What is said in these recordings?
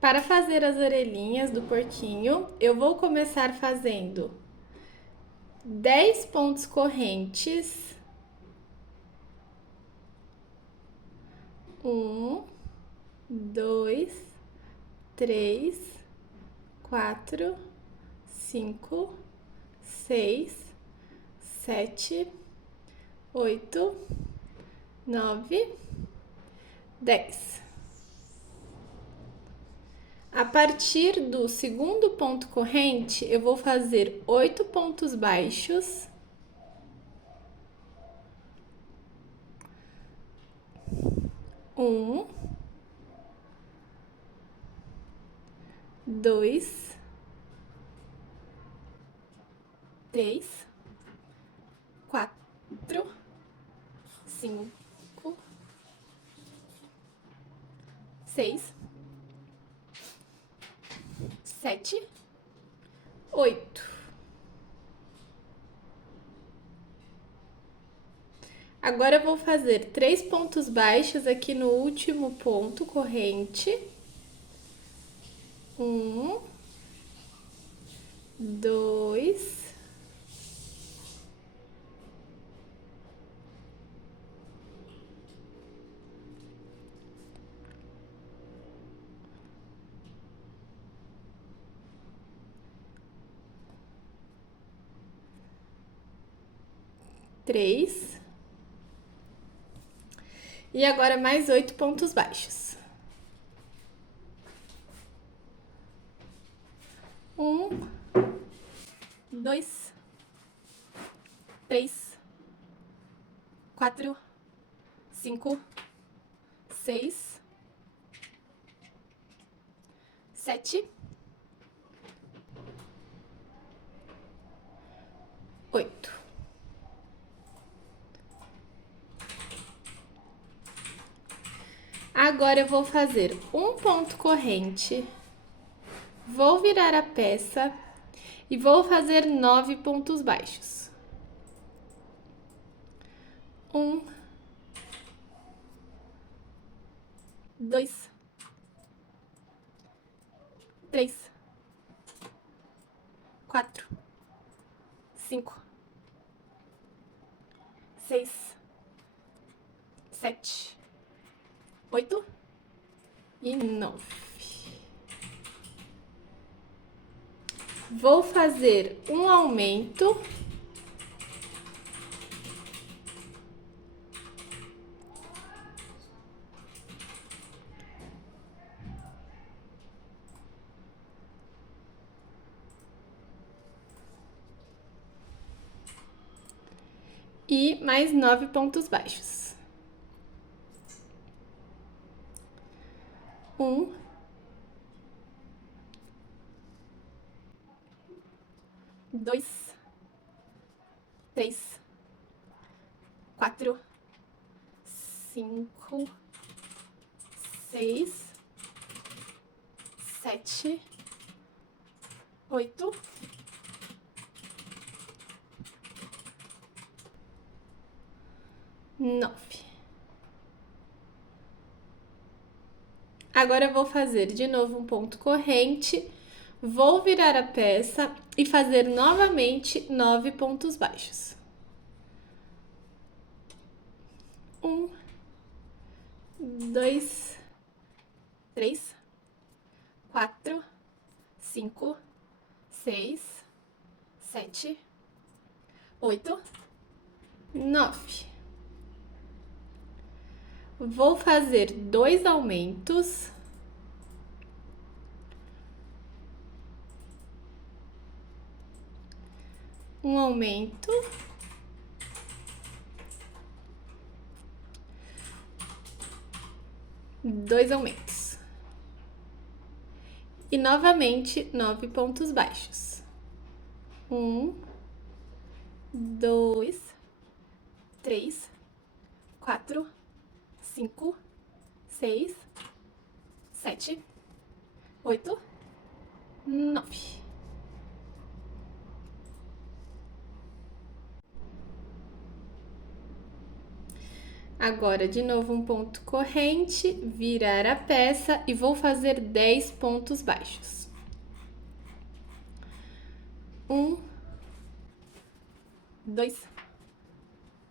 Para fazer as orelhinhas do porquinho, eu vou começar fazendo 10 pontos correntes. Um, dois, três, quatro, cinco, seis, sete, oito, nove, 10. A partir do segundo ponto corrente, eu vou fazer 8 pontos baixos. Um, dois, três, quatro, cinco, seis, sete, oito. Agora eu vou fazer 3 pontos baixos aqui no último ponto corrente. Um, dois, três. E agora mais 8 pontos baixos. Um, dois, três, quatro, cinco, seis, sete, oito. Agora eu vou fazer um ponto corrente, vou virar a peça e vou fazer 9 pontos baixos. Um, dois, três, quatro, cinco, seis, sete, oito e 9. Vou fazer um aumento. E mais 9 pontos baixos. Um, dois, três, quatro, cinco, seis, sete, oito, 9. Agora eu vou fazer de novo um ponto corrente, vou virar a peça e fazer novamente 9 pontos baixos. Um, dois, três, quatro, cinco, seis, sete, oito, 9. Vou fazer 2 aumentos. Um aumento. Dois aumentos. E novamente 9 pontos baixos. Um, dois, três, quatro, cinco, seis, sete, oito, 9. Agora, de novo, um ponto corrente, virar a peça e vou fazer 10 pontos baixos. 1, 2,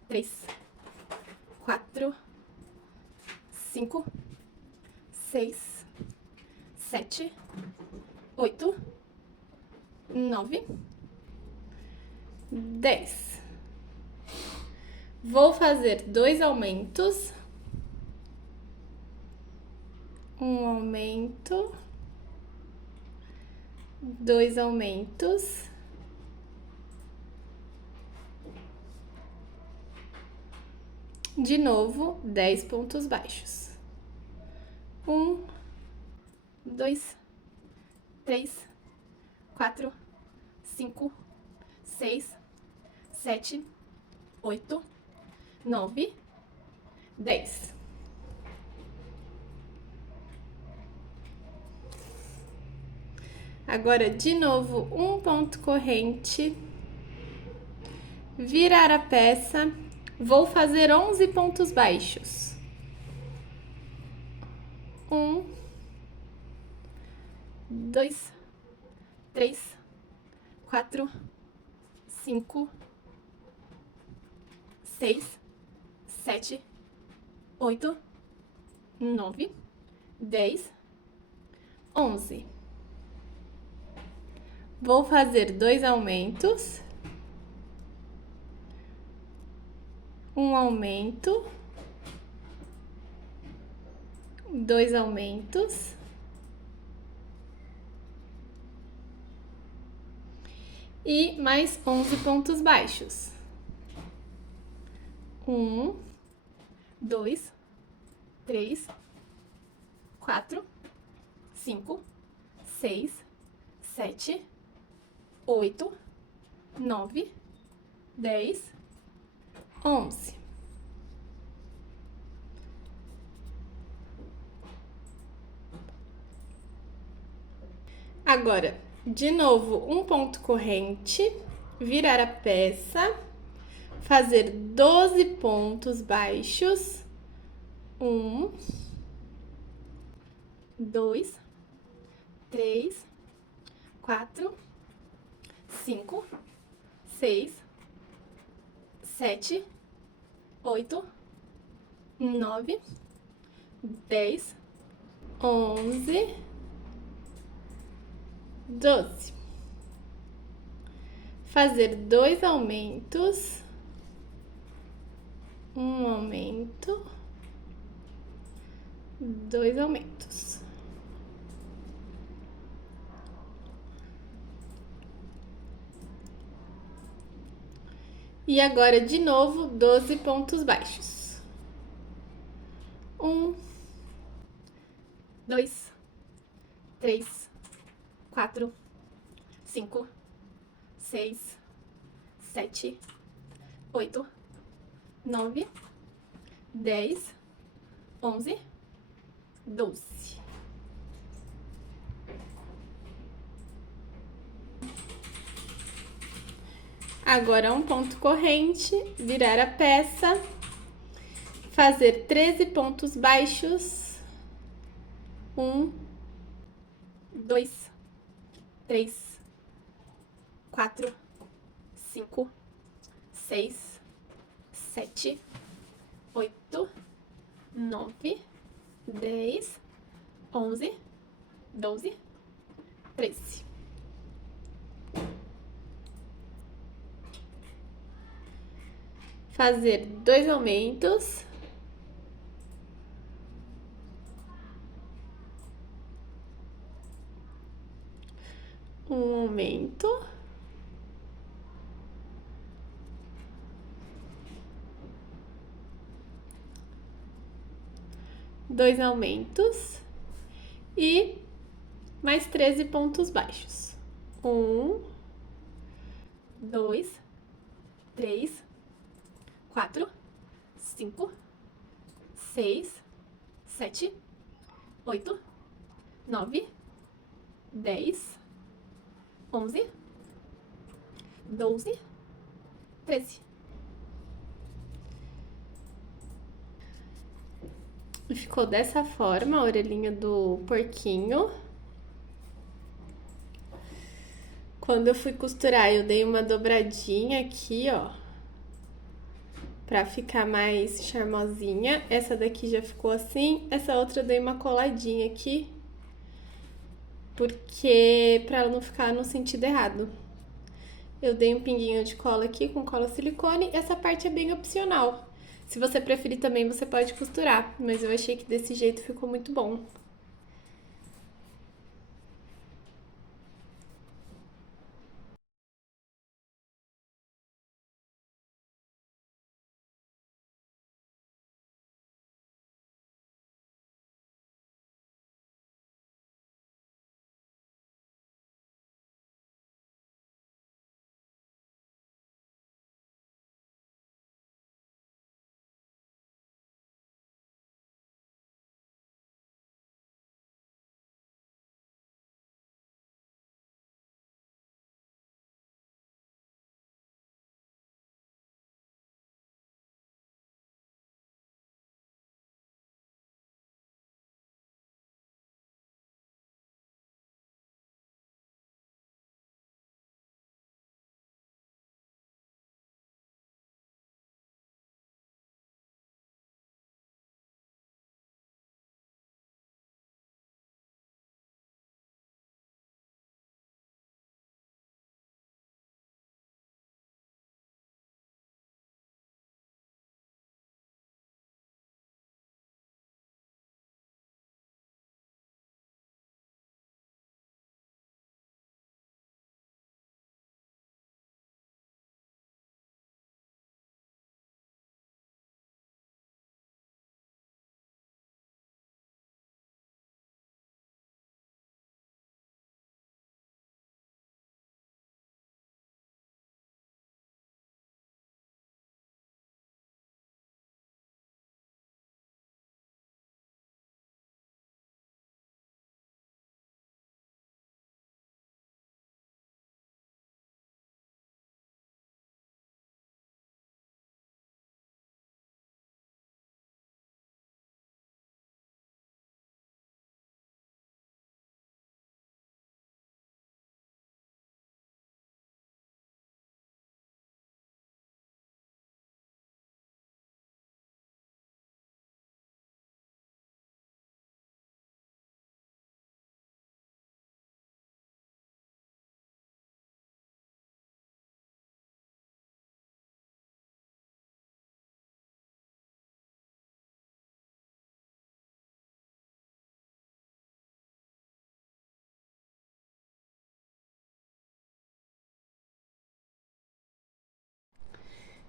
3, 4, 5, 6, 7, 8, 9, 10. Vou fazer 2 aumentos. Um aumento. 2 aumentos. De novo, 10 pontos baixos. 1, 2, 3, 4, 5, 6, 7, 8, 9, 10. Agora, de novo, um ponto corrente, virar a peça, vou fazer 11 pontos baixos. 1, 2, 3, 4, 5, 6, 7, 8, 9, 10, 11. Vou fazer 2 aumentos. Um aumento. 2 aumentos. E mais 11 pontos baixos. 1, 2, 3, 4, 5, 6, 7, 8, 9, 10, 11. Agora, de novo, um ponto corrente, virar a peça, fazer 12 pontos baixos. 1, 2, 3, 4, 5, 6, 7, 8, 9, 10, 11, 12. Fazer 2 aumentos. Um aumento. 2 aumentos. E agora, de novo, 12 pontos baixos. 1, 2, 3, 4, 5, 6, 7, 8, 9, 10, 11, 12. Agora, um ponto corrente, virar a peça, fazer 13 pontos baixos. 1, 2, 3, 4, 5, 6, 7, 8, 9, 10, 11, 12, 13. Fazer 2 aumentos. Um aumento. Dois aumentos. E mais 13 pontos baixos. 1, 2, 3, 4, 5, 6, 7, 8, 9, 10, 11, 12, 13. E ficou dessa forma a orelhinha do porquinho. Quando eu fui costurar, eu dei uma dobradinha aqui, ó, pra ficar mais charmosinha. Essa daqui já ficou assim, essa outra eu dei uma coladinha aqui, porque pra ela não ficar no sentido errado. Eu dei um pinguinho de cola aqui com cola silicone, essa parte é bem opcional. Se você preferir também, você pode costurar, mas eu achei que desse jeito ficou muito bom.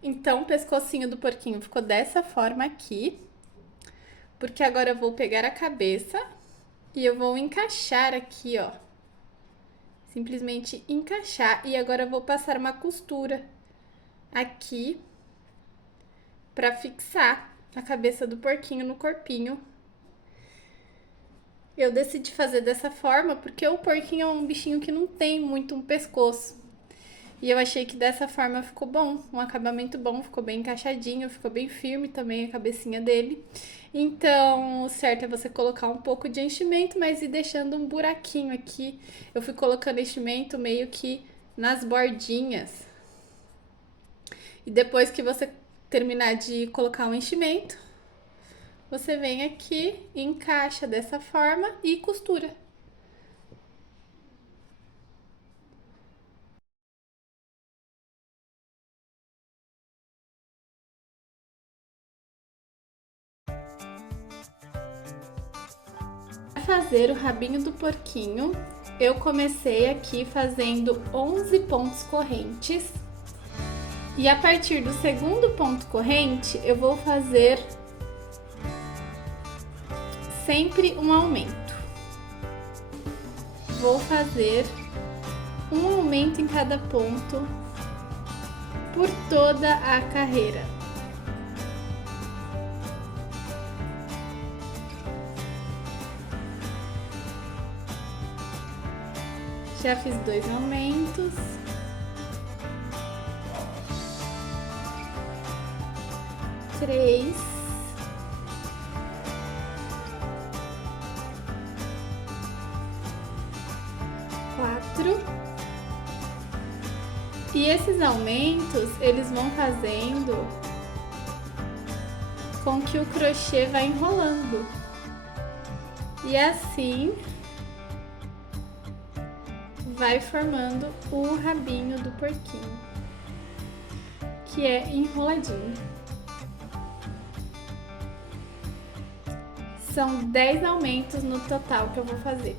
Então, o pescocinho do porquinho ficou dessa forma aqui, porque agora eu vou pegar a cabeça e eu vou encaixar aqui, ó. Simplesmente encaixar. E agora eu vou passar uma costura aqui pra fixar a cabeça do porquinho no corpinho. Eu decidi fazer dessa forma porque o porquinho é um bichinho que não tem muito um pescoço. E eu achei que dessa forma ficou bom, um acabamento bom, ficou bem encaixadinho, ficou bem firme também a cabecinha dele. Então, o certo é você colocar um pouco de enchimento, mas ir deixando um buraquinho aqui. Eu fui colocando enchimento meio que nas bordinhas. E depois que você terminar de colocar o enchimento, você vem aqui, encaixa dessa forma e costura. Para fazer o rabinho do porquinho, eu comecei aqui fazendo 11 pontos correntes. E a partir do segundo ponto corrente, eu vou fazer sempre um aumento. Vou fazer um aumento em cada ponto por toda a carreira. Já fiz 2 aumentos. Três. E esses aumentos, eles vão fazendo com que o crochê vá enrolando. E assim vai formando o rabinho do porquinho, que é enroladinho. São 10 aumentos no total que eu vou fazer.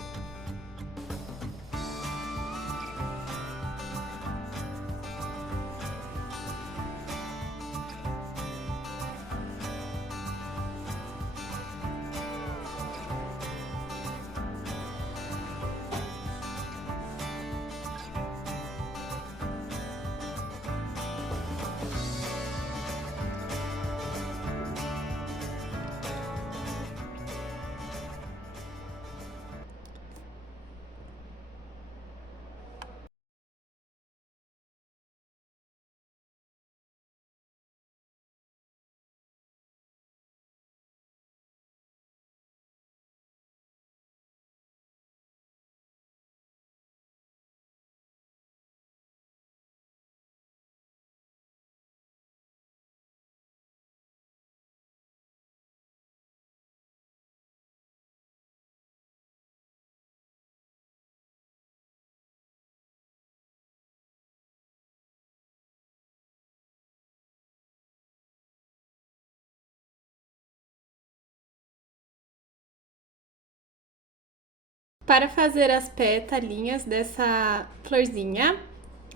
Para fazer as petalinhas dessa florzinha,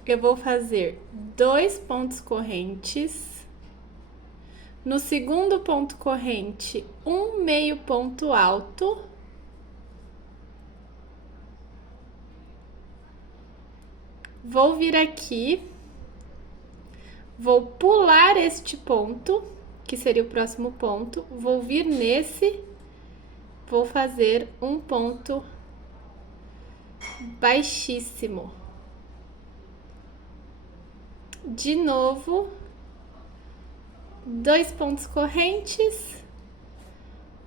eu vou fazer 2 pontos correntes. No segundo ponto corrente, um meio ponto alto. Vou vir aqui, vou pular este ponto, que seria o próximo ponto, vou vir nesse, vou fazer um ponto baixíssimo. De novo, 2 pontos correntes,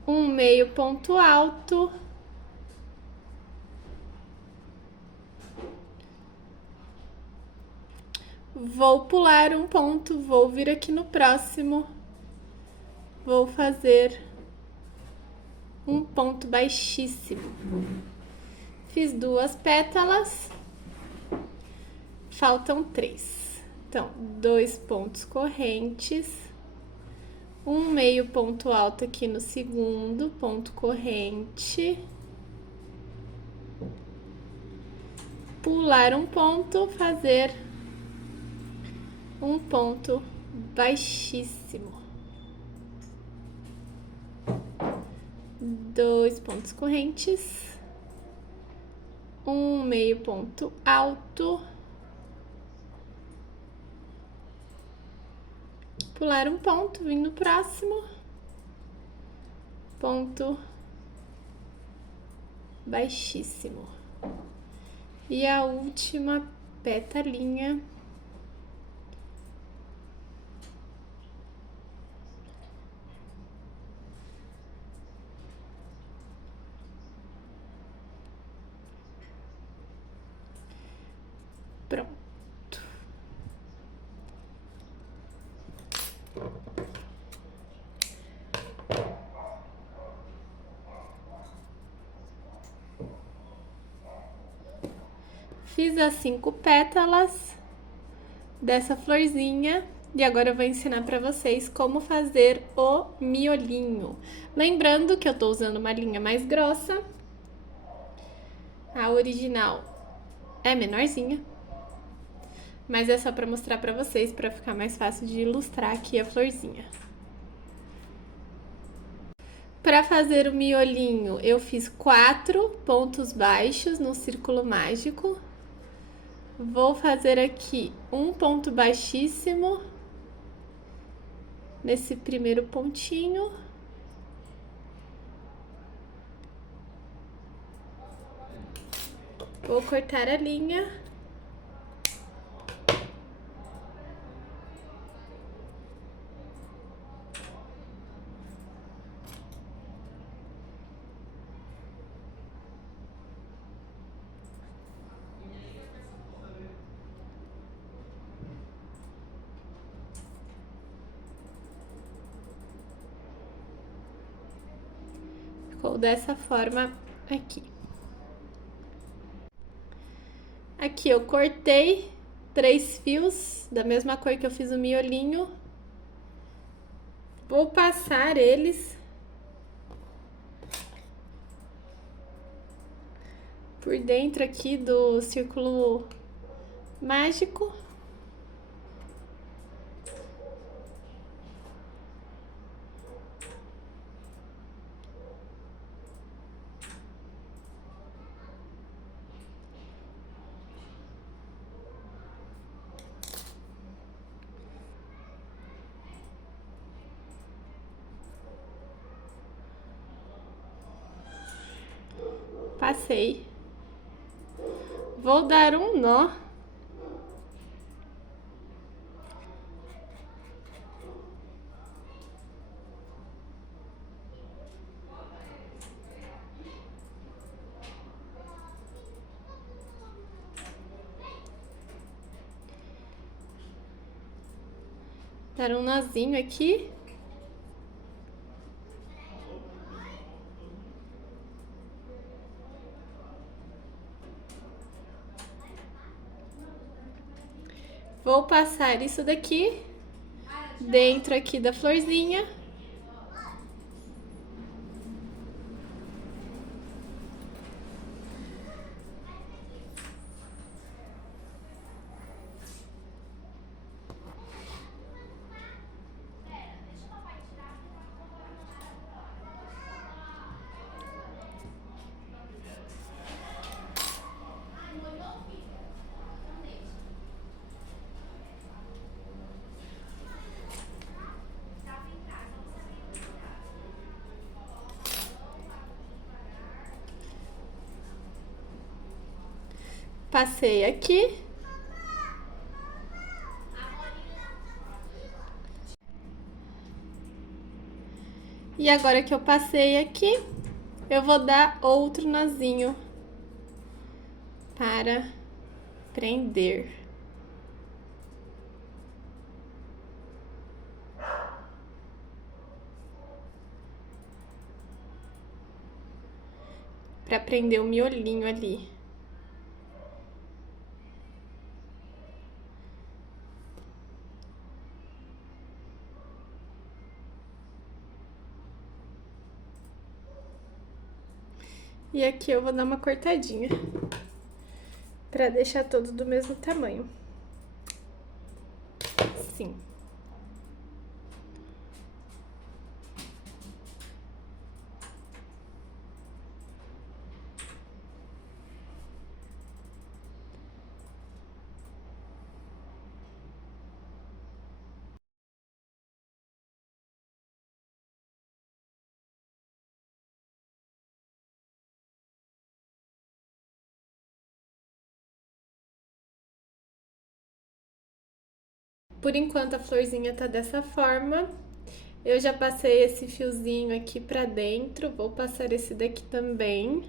um meio ponto alto, vou pular um ponto, vou vir aqui no próximo, vou fazer um ponto baixíssimo. Fiz 2 pétalas, faltam 3. Então, 2 pontos correntes, um meio ponto alto aqui no segundo ponto corrente, pular um ponto, fazer um ponto baixíssimo. 2 pontos correntes, um meio ponto alto, pular um ponto, vim no próximo, ponto baixíssimo. E a última petalinha. Pronto. Fiz as 5 pétalas dessa florzinha e agora eu vou ensinar pra vocês como fazer o miolinho. Lembrando que eu tô usando uma linha mais grossa, a original é menorzinha, mas é só pra mostrar pra vocês, pra ficar mais fácil de ilustrar aqui a florzinha. Para fazer o miolinho, eu fiz 4 pontos baixos no círculo mágico. Vou fazer aqui um ponto baixíssimo nesse primeiro pontinho. Vou cortar a linha. ficou dessa forma aqui. Aqui eu cortei 3 fios da mesma cor que eu fiz o miolinho. Vou passar eles por dentro aqui do círculo mágico. Passei. Vou dar um nó. Dar um nozinho aqui. Vou passar isso daqui dentro aqui da florzinha. Passei aqui. E agora que eu passei aqui, eu vou dar outro nozinho para prender. Para prender o miolinho ali. E aqui eu vou dar uma cortadinha para deixar todos do mesmo tamanho. Assim. Por enquanto a florzinha tá dessa forma. Eu já passei esse fiozinho aqui pra dentro, vou passar esse daqui também.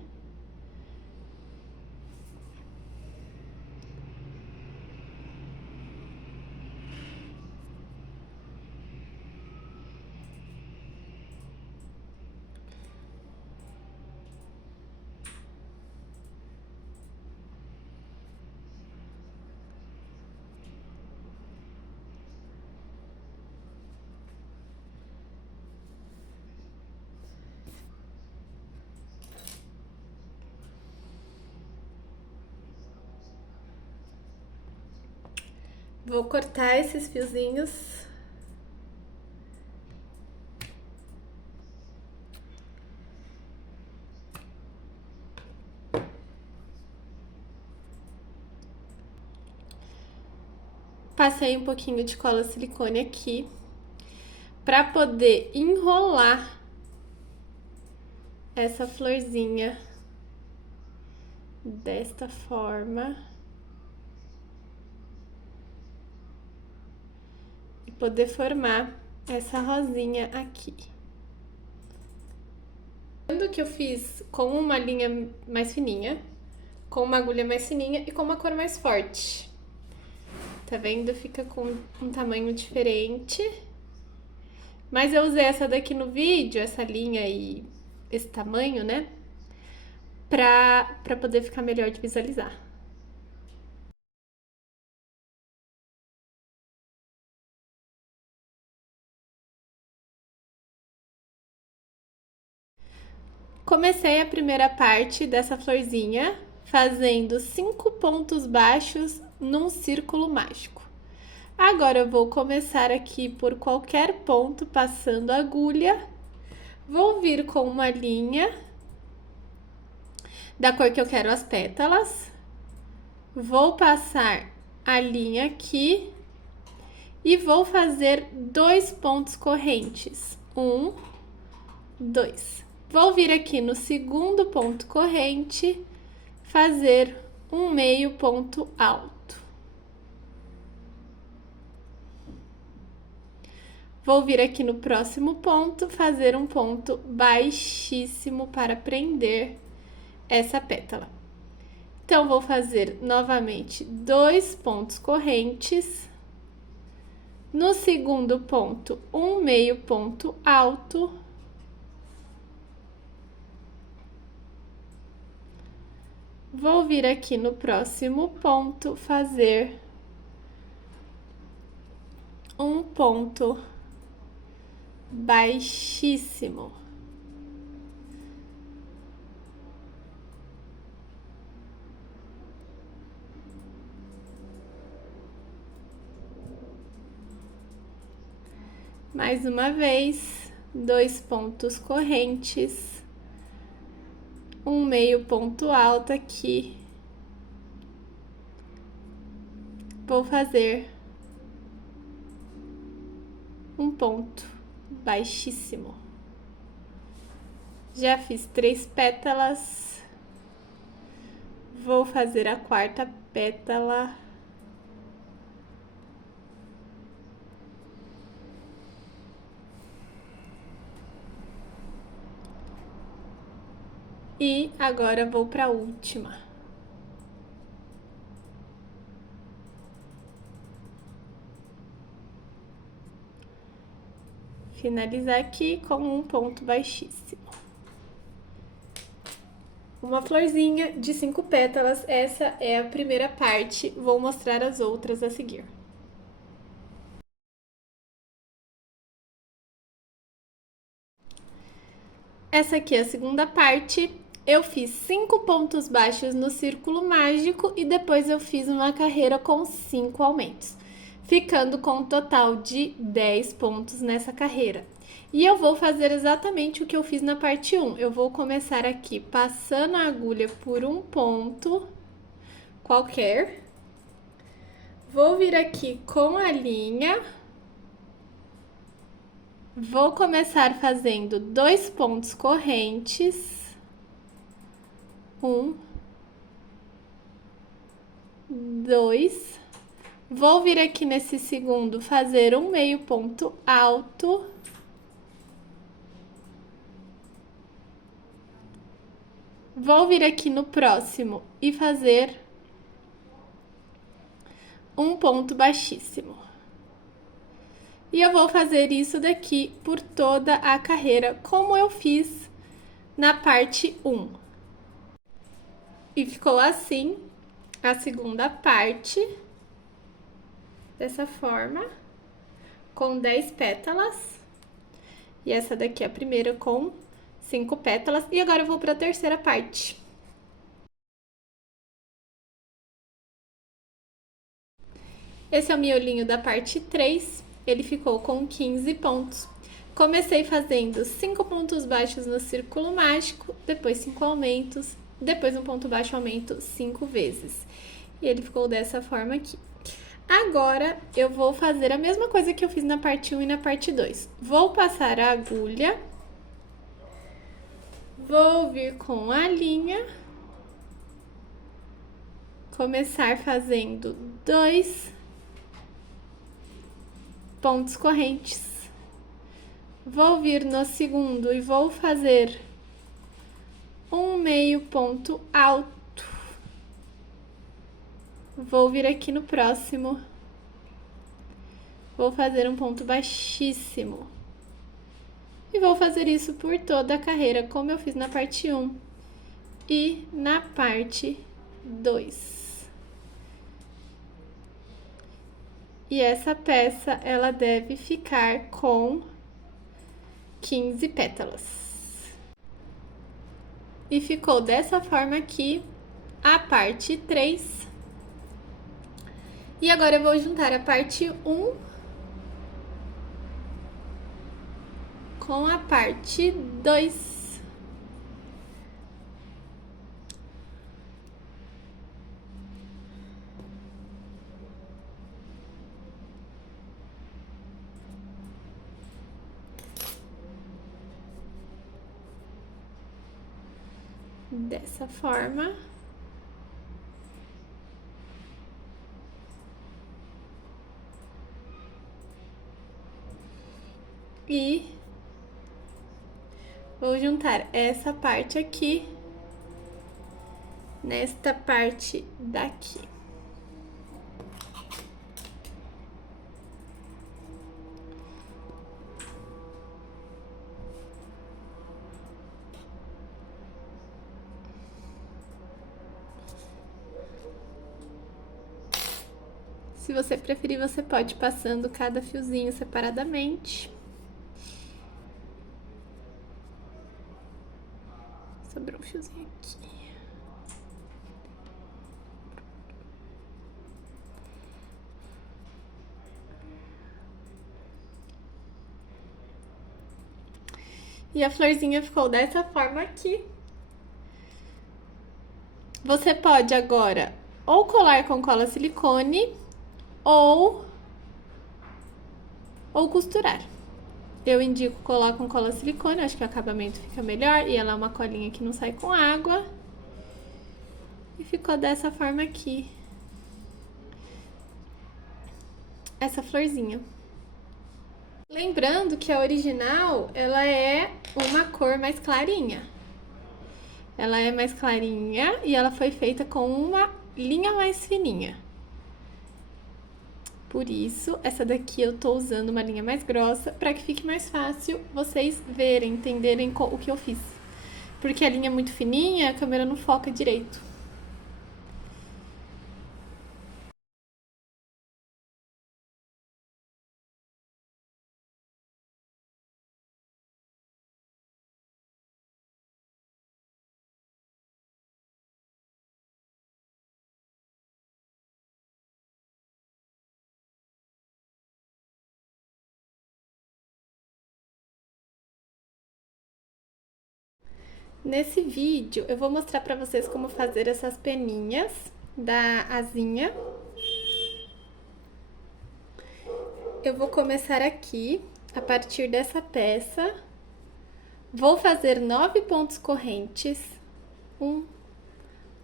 Vou cortar esses fiozinhos. Passei um pouquinho de cola silicone aqui para poder enrolar essa florzinha desta forma. E poder formar essa rosinha aqui. Lembrando que eu fiz com uma linha mais fininha, com uma agulha mais fininha e com uma cor mais forte. Tá vendo? Fica com um tamanho diferente. Mas eu usei essa daqui no vídeo, essa linha aí esse tamanho, né? Pra poder ficar melhor de visualizar. Comecei a primeira parte dessa florzinha fazendo 5 pontos baixos num círculo mágico. Agora eu vou começar aqui por qualquer ponto passando a agulha. Vou vir com uma linha da cor que eu quero as pétalas. Vou passar a linha aqui e vou fazer 2 pontos correntes. 1, 2. Vou vir aqui no segundo ponto corrente, fazer um meio ponto alto. Vou vir aqui no próximo ponto, fazer um ponto baixíssimo para prender essa pétala. Então, vou fazer novamente 2 pontos correntes. No segundo ponto, um meio ponto alto. Vou vir aqui no próximo ponto, fazer um ponto baixíssimo. Mais uma vez, 2 pontos correntes, um meio ponto alto aqui. Vou fazer um ponto baixíssimo. Já fiz 3 pétalas. Vou fazer a quarta pétala. E agora vou para a última. Finalizar aqui com um ponto baixíssimo. Uma florzinha de 5 pétalas, essa é a primeira parte, vou mostrar as outras a seguir. Essa aqui é a segunda parte, eu fiz 5 pontos baixos no círculo mágico e depois eu fiz uma carreira com 5 aumentos, ficando com um total de 10 pontos nessa carreira. E eu vou fazer exatamente o que eu fiz na parte 1. Eu vou começar aqui passando a agulha por um ponto qualquer. Vou vir aqui com a linha. Vou começar fazendo 2 pontos correntes. 1, 2. Vou vir aqui nesse segundo fazer um meio ponto alto. Vou vir aqui no próximo e fazer um ponto baixíssimo. E eu vou fazer isso daqui por toda a carreira, como eu fiz na parte 1. E ficou assim a segunda parte, dessa forma, com 10 pétalas. E essa daqui é a primeira com 5 pétalas. E agora eu vou para a terceira parte. Esse é o miolinho da parte 3, ele ficou com 15 pontos. Comecei fazendo 5 pontos baixos no círculo mágico, depois 5 aumentos, depois um ponto baixo aumento 5 vezes. E ele ficou dessa forma aqui. Agora, eu vou fazer a mesma coisa que eu fiz na parte 1 e na parte 2. Vou passar a agulha, vou vir com a linha, começar fazendo 2 pontos correntes. Vou vir no segundo e vou fazer um meio ponto alto. Vou vir aqui no próximo. Vou fazer um ponto baixíssimo. E vou fazer isso por toda a carreira, como eu fiz na parte 1 e na parte 2. E essa peça, ela deve ficar com 15 pétalas. E ficou dessa forma aqui a parte 3. E agora eu vou juntar a parte 1 com a parte 2. Dessa forma. E vou juntar essa parte aqui nesta parte daqui. Se você preferir, você pode ir passando cada fiozinho separadamente. Sobrou um fiozinho aqui. E a florzinha ficou dessa forma aqui. Você pode agora ou colar com cola silicone ou costurar. Eu indico colar com cola silicone, acho que o acabamento fica melhor e ela é uma colinha que não sai com água. E ficou dessa forma aqui. Essa florzinha. Lembrando que a original, ela é uma cor mais clarinha. Ela é mais clarinha e ela foi feita com uma linha mais fininha. Por isso, essa daqui eu tô usando uma linha mais grossa para que fique mais fácil vocês verem, entenderem o que eu fiz. Porque a linha é muito fininha, a câmera não foca direito. Nesse vídeo, eu vou mostrar para vocês como fazer essas peninhas da asinha. Eu vou começar aqui, a partir dessa peça. Vou fazer 9 pontos correntes. 1,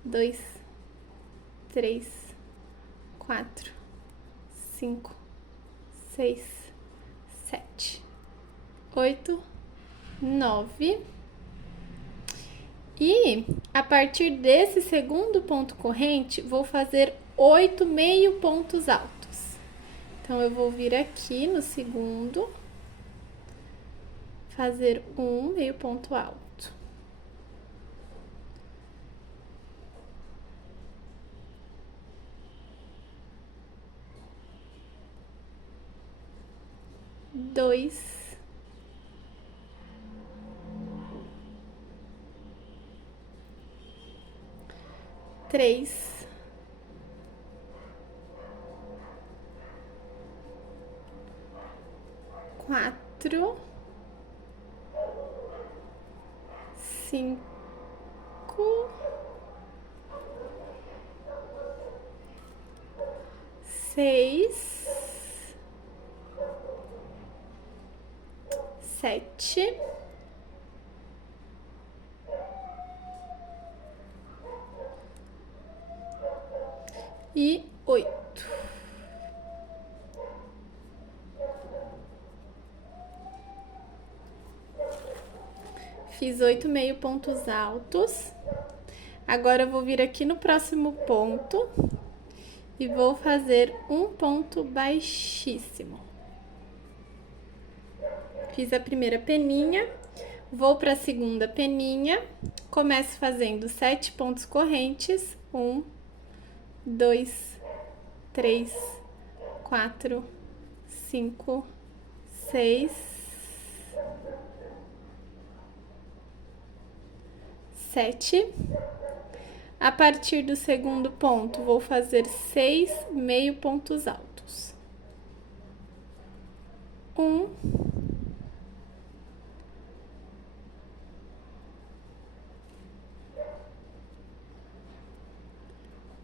2, 3, 4, 5, 6, 7, 8, 9. E a partir desse segundo ponto corrente, vou fazer 8 meio pontos altos. Então, eu vou vir aqui no segundo, fazer um meio ponto alto. Dois. Três. Quatro. 5, 6, 7 e 8. Fiz 8 meio pontos altos. Agora eu vou vir aqui no próximo ponto e vou fazer um ponto baixíssimo. Fiz a primeira peninha, vou para a segunda peninha, começo fazendo 7 pontos correntes, 1, 2, 3, 4, 5, 6, 7. A partir do segundo ponto, vou fazer 6 meio pontos altos. 1,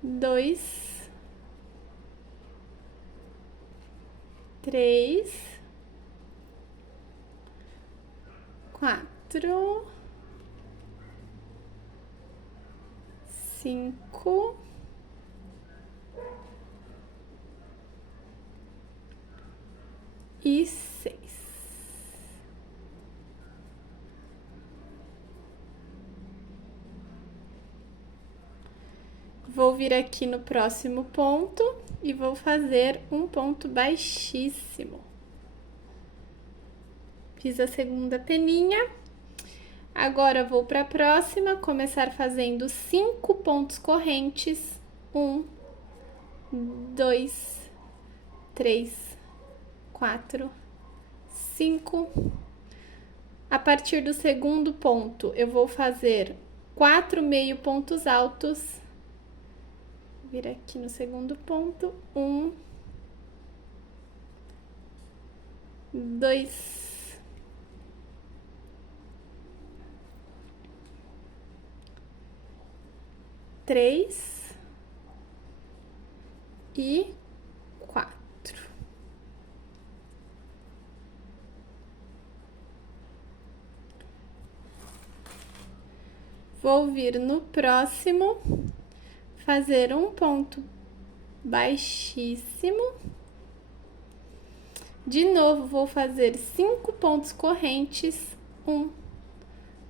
2, 3, 4, 5, 6. Vou vir aqui no próximo ponto e vou fazer um ponto baixíssimo. Fiz a segunda peninha. Agora vou para a próxima, começar fazendo 5 pontos correntes. 1, 2, 3, 4, 5. A partir do segundo ponto, eu vou fazer 4 meio pontos altos. Vir aqui no segundo ponto, 1, 2, 3 e 4. Vou vir no próximo, fazer um ponto baixíssimo. De novo, vou fazer 5 pontos correntes. 1,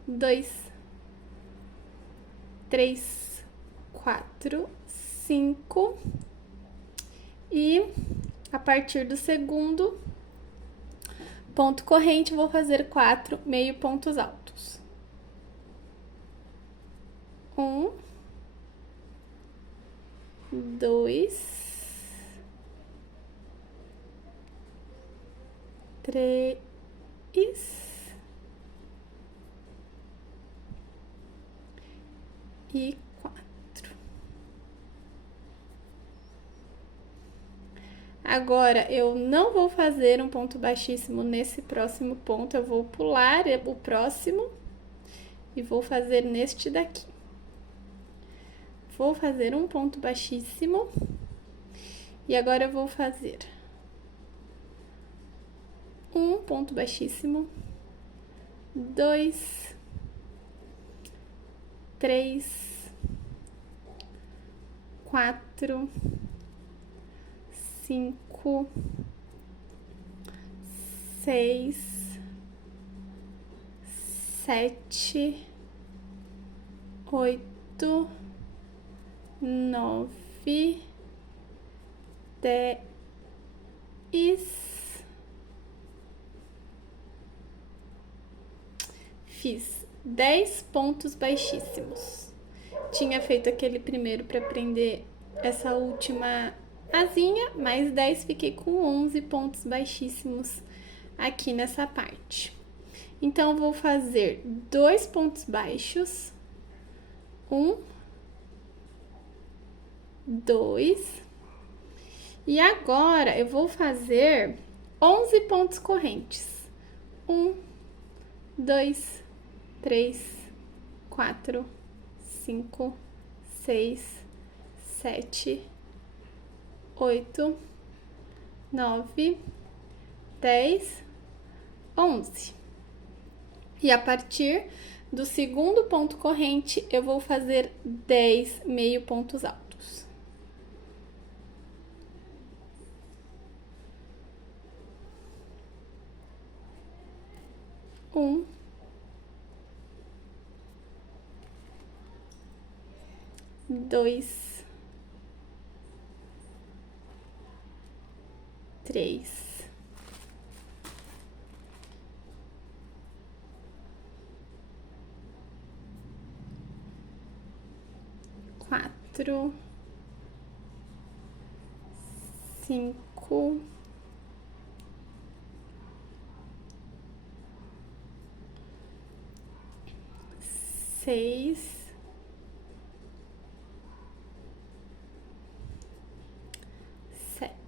2, 3, 4, 5. E a partir do segundo ponto corrente, vou fazer 4 meio pontos altos. 1, 2, 3 e 4. Agora, eu não vou fazer um ponto baixíssimo nesse próximo ponto, eu vou pular o próximo e vou fazer neste daqui. Vou fazer um ponto baixíssimo e agora eu vou fazer um ponto baixíssimo, 2, 3, 4, 5, 6, 7, 8, 9, 10. Fiz 10 pontos baixíssimos. Tinha feito aquele primeiro para prender essa última asinha, mais 10, fiquei com 11 pontos baixíssimos aqui nessa parte. Então, vou fazer 2 pontos baixos. 1, 2. E agora, eu vou fazer 11 pontos correntes. 1, 2, 3, 4, 5, 6, 7, 8, 9, 10, 11. E a partir do segundo ponto corrente, eu vou fazer 10 meio pontos altos. 1, 2, 3, 4, 5, 6,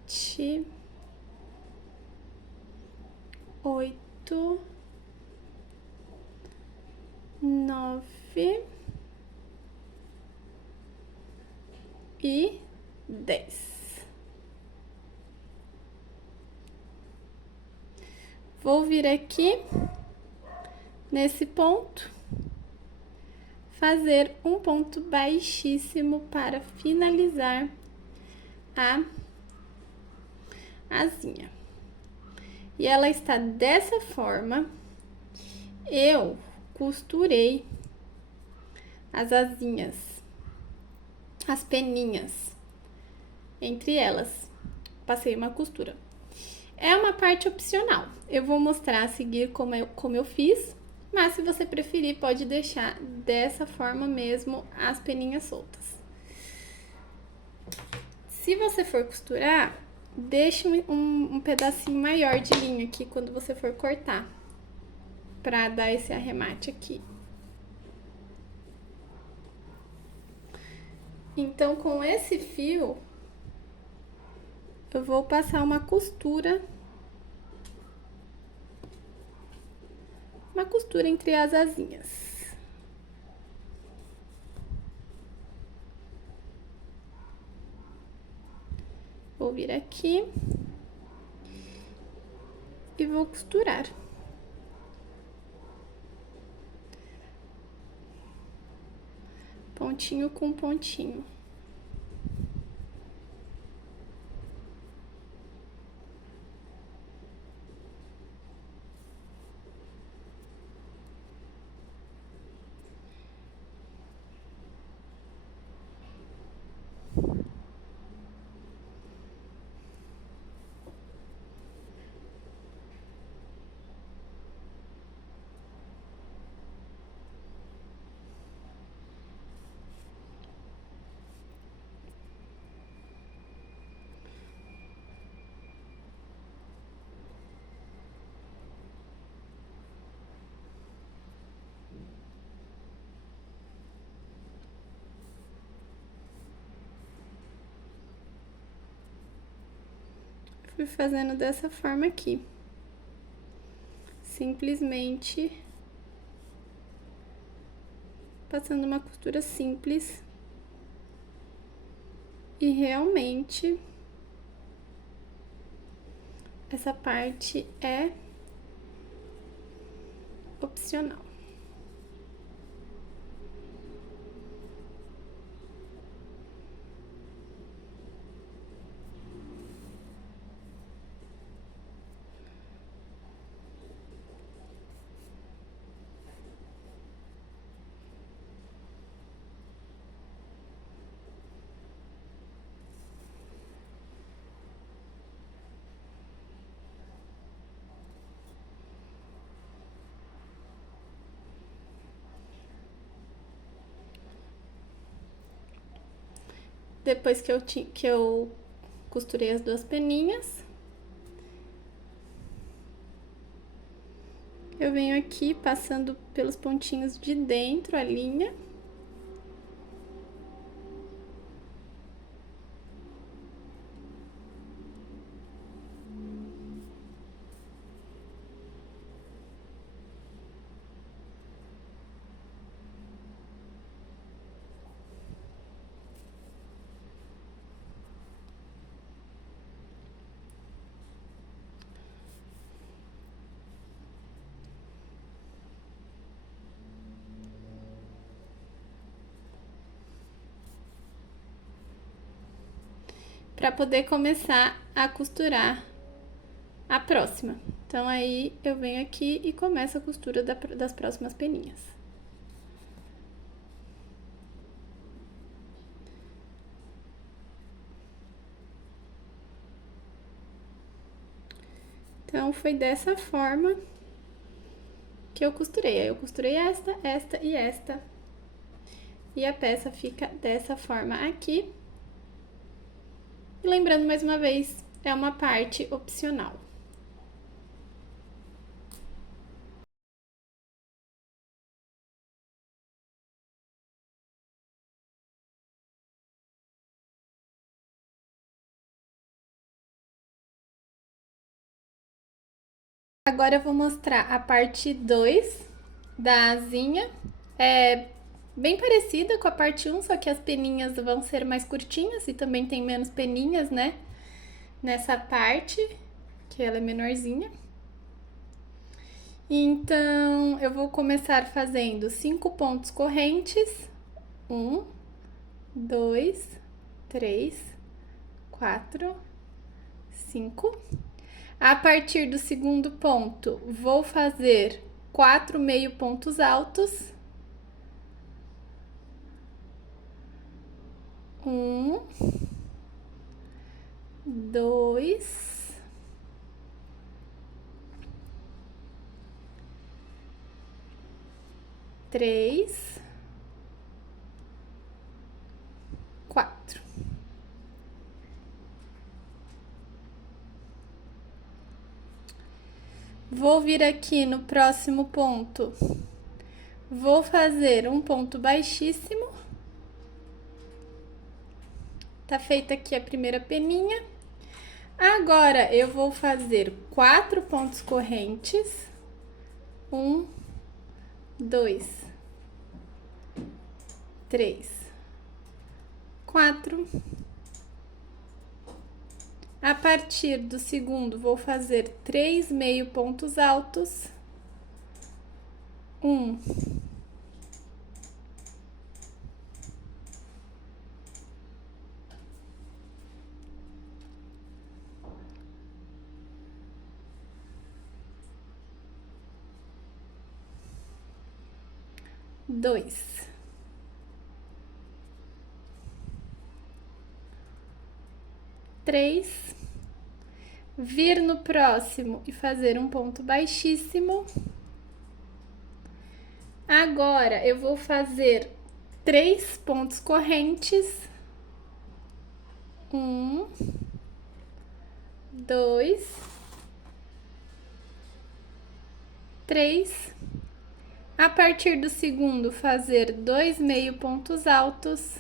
7, 8, 9 e 10. Vou vir aqui nesse ponto, fazer um ponto baixíssimo para finalizar a asinha. E ela está dessa forma. Eu costurei as asinhas, as peninhas entre elas. Passei uma costura. É uma parte opcional. Eu vou mostrar a seguir como eu fiz, mas se você preferir, pode deixar dessa forma mesmo as peninhas soltas. Se você for costurar, deixe um pedacinho maior de linha aqui quando você for cortar, pra dar esse arremate aqui. Então, com esse fio, eu vou passar uma costura entre as asinhas. Vou vir aqui e vou costurar. Pontinho com pontinho. Fui fazendo dessa forma aqui. Simplesmente passando uma costura simples. E realmente essa parte é opcional. Depois que eu costurei as duas peninhas, eu venho aqui passando pelos pontinhos de dentro a linha. Para poder começar a costurar a próxima. Então, aí eu venho aqui e começo a costura das próximas peninhas. Então, foi dessa forma que eu costurei. Aí eu costurei esta e esta. E a peça fica dessa forma aqui. E lembrando mais uma vez, é uma parte opcional. Agora eu vou mostrar a parte 2 da asinha. É bem parecida com a parte 1, só que as peninhas vão ser mais curtinhas e também tem menos peninhas, né? Nessa parte, que ela é menorzinha. Então, eu vou começar fazendo 5 pontos correntes. 1, 2, 3, 4, 5. A partir do segundo ponto, vou fazer 4 meio pontos altos. 1, 2, 3, 4. Vou vir aqui no próximo ponto. Vou fazer um ponto baixíssimo. Tá feita aqui a primeira peninha. Agora eu vou fazer 4 pontos correntes. 1, 2, 3, 4. A partir do segundo, vou fazer 3 meio pontos altos. 1, 2, 3, vir no próximo e fazer um ponto baixíssimo. Agora eu vou fazer 3 pontos correntes. 1, 2, 3. A partir do segundo, fazer 2 meio pontos altos.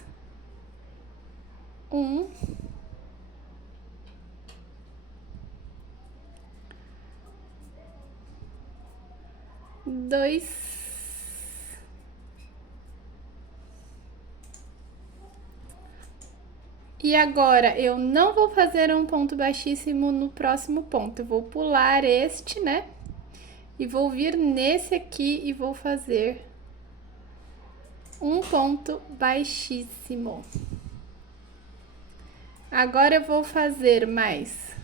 1, 2, e agora eu não vou fazer um ponto baixíssimo no próximo ponto, eu vou pular este, né? E vou vir nesse aqui e vou fazer um ponto baixíssimo. Agora eu vou fazer mais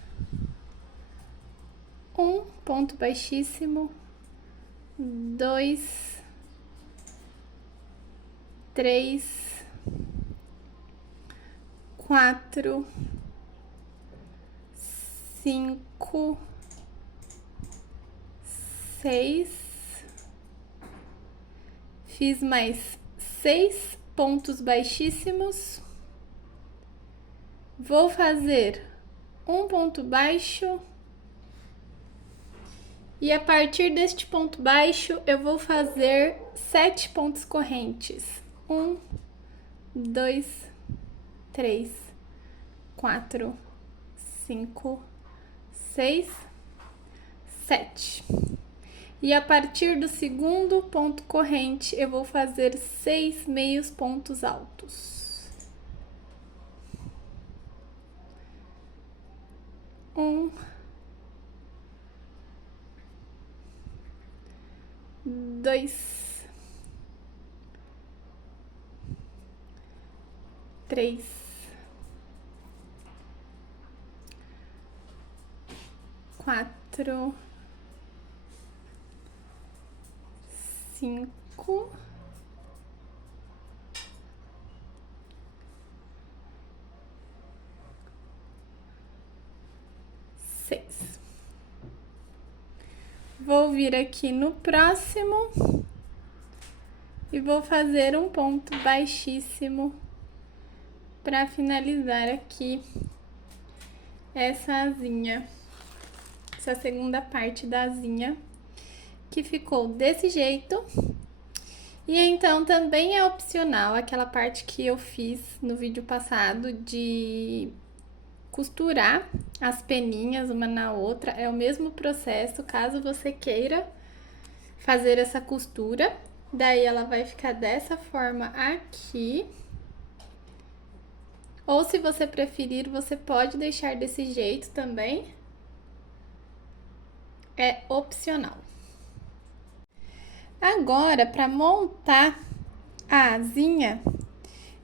um ponto baixíssimo, 2, 3, 4, 5, 6. Fiz mais 6 pontos baixíssimos. Vou fazer um ponto baixo. E a partir deste ponto baixo, eu vou fazer 7 pontos correntes. 1, 2, 3, 4, 5, 6, 7. E a partir do segundo ponto corrente, eu vou fazer 6 meios pontos altos. 1, 2, 3, 4, 5, 6. Vou vir aqui no próximo E vou fazer um ponto baixíssimo para finalizar aqui essa asinha, essa segunda parte da asinha, que ficou desse jeito. E então também é opcional aquela parte que eu fiz no vídeo passado de costurar as peninhas uma na outra. É o mesmo processo, caso você queira fazer essa costura. Daí ela vai ficar dessa forma aqui. Ou se você preferir, você pode deixar desse jeito também. É opcional. Agora, para montar a asinha,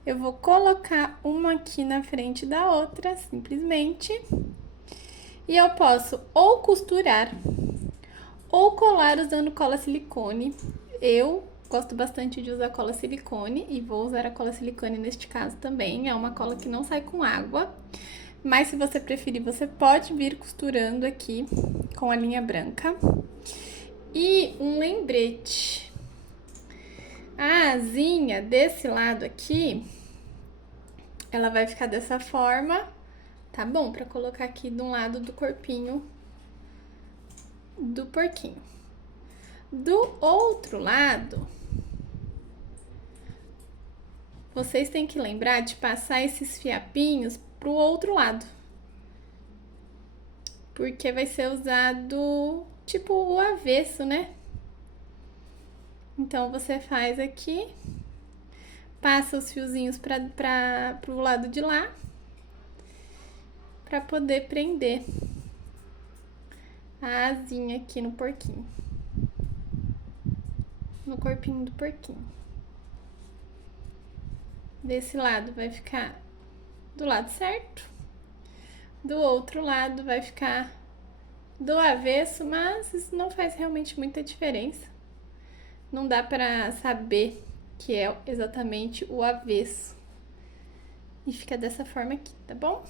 eu vou colocar uma aqui na frente da outra, simplesmente. E eu posso ou costurar ou colar usando cola silicone. Eu gosto bastante de usar cola silicone e vou usar a cola silicone neste caso também. É uma cola que não sai com água. Mas se você preferir, você pode vir costurando aqui com a linha branca. E um lembrete. A asinha desse lado aqui, ela vai ficar dessa forma, tá bom? Pra colocar aqui de um lado do corpinho do porquinho. Do outro lado, vocês têm que lembrar de passar esses fiapinhos pro outro lado. Porque vai ser usado tipo o avesso, né? Então, você faz aqui, passa os fiozinhos pro lado de lá, pra poder prender a asinha aqui no porquinho. No corpinho do porquinho. Desse lado vai ficar do lado certo. Do outro lado vai ficar do avesso, mas isso não faz realmente muita diferença. Não dá pra saber que é exatamente o avesso. E fica dessa forma aqui, tá bom?